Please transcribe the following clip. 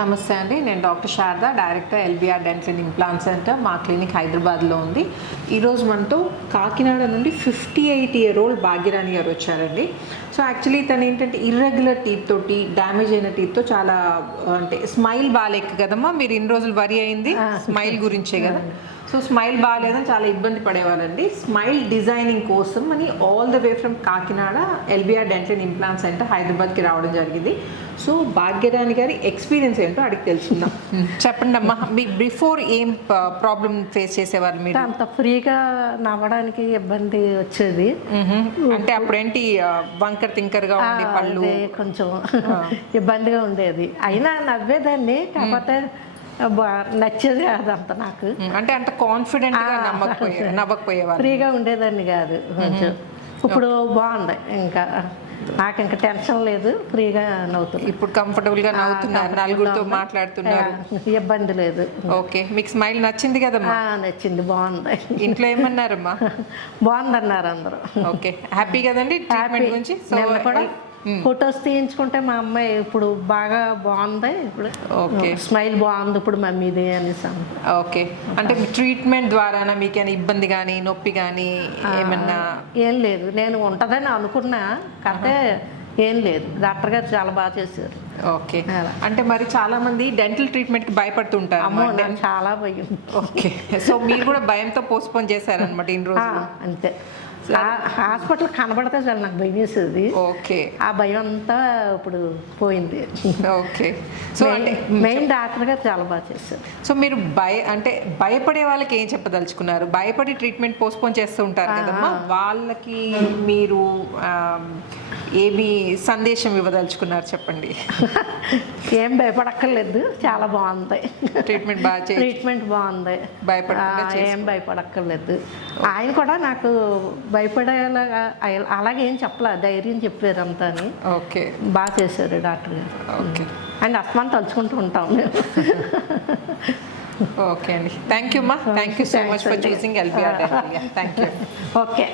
నమస్తే అండి, నేను doctor Sharada, director LBR dental implant centre. మా క్లినిక్ హైదరాబాద్లో ఉంది. ఈరోజు మనతో కాకినాడ నుండి 58-year-old భాగ్యరాణి గారు వచ్చారండి. సో యాక్చువల్లీ తను ఏంటంటే ఇర్రెగ్యులర్ టీత్ తోటి, డ్యామేజ్ అయిన టీత్తో చాలా అంటే స్మైల్ బాగాలేక కదమ్మా మీరు ఇన్ని రోజులు వరి అయింది, స్మైల్ గురించే కదా. సో స్మైల్ బాగాలేదని చాలా ఇబ్బంది పడేవాళ్ళండి. స్మైల్ డిజైనింగ్ కోసం అని all the way from Kakinada LBR dental implant centre హైదరాబాద్కి రావడం జరిగింది. సో భాగ్యరాణి గారి ఎక్స్పీరియన్స్ ఏంటో అడిగి తెలుసుకుందాం. చెప్పండి అమ్మా, మీకు బిఫోర్ ఏం ప్రాబ్లమ్ ఫేస్ చేసేవారు మీరు? అంత ఫ్రీగా నవ్వడానికి ఇబ్బంది వచ్చేది. అంటే అప్పుడేంటి వంకర తింకరగా ఉండే పళ్ళు, కొంచెం ఇబ్బందిగా ఉండేది. అయినా నవ్వేదాన్ని, కాకపోతే నచ్చేది కాదంత నాకు. అంటే అంత కాన్ఫిడెంట్ గా నవ్వకపోయేవారు, ఫ్రీగా ఉండేదాన్ని కాదు కొంచెం. ఇప్పుడు బాగుంది, ఇంకా నాకు ఇంకా టెన్షన్ లేదు, ఫ్రీగా నవ్వుతుంది. ఇప్పుడు కంఫర్టబుల్ గా నవ్వుతున్నారు, నలుగురితో మాట్లాడుతున్నారు, ఇబ్బంది లేదు. ఓకే, మీకు స్మైల్ నచ్చింది కదమ్మా? నచ్చింది, బాగుంది. ఇంట్లో ఏమన్నారమ్మా? బాగుందన్నారు అందరూ. ఓకే, హ్యాపీ కదండి ట్రీట్మెంట్ గురించి? కూడా ఫొటోస్ తీయించుకుంటే మా అమ్మాయి ఇప్పుడు బాగా బాగుంది, ఇప్పుడు ఓకే స్మైల్ బాగుంది ఇప్పుడు మమ్మీది అనేసి. ఓకే, అంటే ట్రీట్మెంట్ ద్వారా మీకు ఇబ్బంది కానీ నొప్పి కానీ ఏమన్నా? ఏం లేదు, నేను ఉంటుందని అనుకున్నా, కాకపోతే ఏం లేదు. డాక్టర్ గారు చాలా బాగా చేశారు. ఓకే, అంటే మరి చాలా మంది డెంటల్ ట్రీట్మెంట్ కి భయపడుతుంటారు. అమ్మో, నాకు చాలా భయం. ఓకే, సో మీరు కూడా భయంతో పోస్ట్పోన్ చేశారనమాట ఇన్ని రోజులు? అంతే, హాస్పిటల్ కనబడితే చాలా నాకు భయం వేసేది. ఓకే, ఆ భయం అంతా ఇప్పుడు పోయింది. ఓకే, సో అంటే మెయిన్ డాక్టర్ గారు చాలా బాగా చేశారు. సో మీరు భయపడే వాళ్ళకి ఏం చెప్పదలుచుకున్నారు? భయపడి ట్రీట్మెంట్ పోస్ట్పోన్ చేస్తూ ఉంటారు కదమ్మా, వాళ్ళకి మీరు ఏమి సందేశం ఇవ్వదలుచుకున్నారు చెప్పండి? ఏం భయపడక్కర్లేదు, చాలా బాగుంది ట్రీట్మెంట్. ట్రీట్మెంట్ బాగుంది, ఏం భయపడక్కర్లేదు. ఆయన కూడా నాకు భయపడేలాగా అలాగే ఏం చెప్పలే, ధైర్యం చెప్పారు అంతా అని. ఓకే, బాగా చేశారు డాక్టర్ గారు. ఓకే, అండ్ అస్మాన్ తలుచుకుంటూ ఉంటాం మేము. ఓకే అండి, థ్యాంక్ యూ అమ్మా, thank you so much for choosing LBR. Thank you. Okay.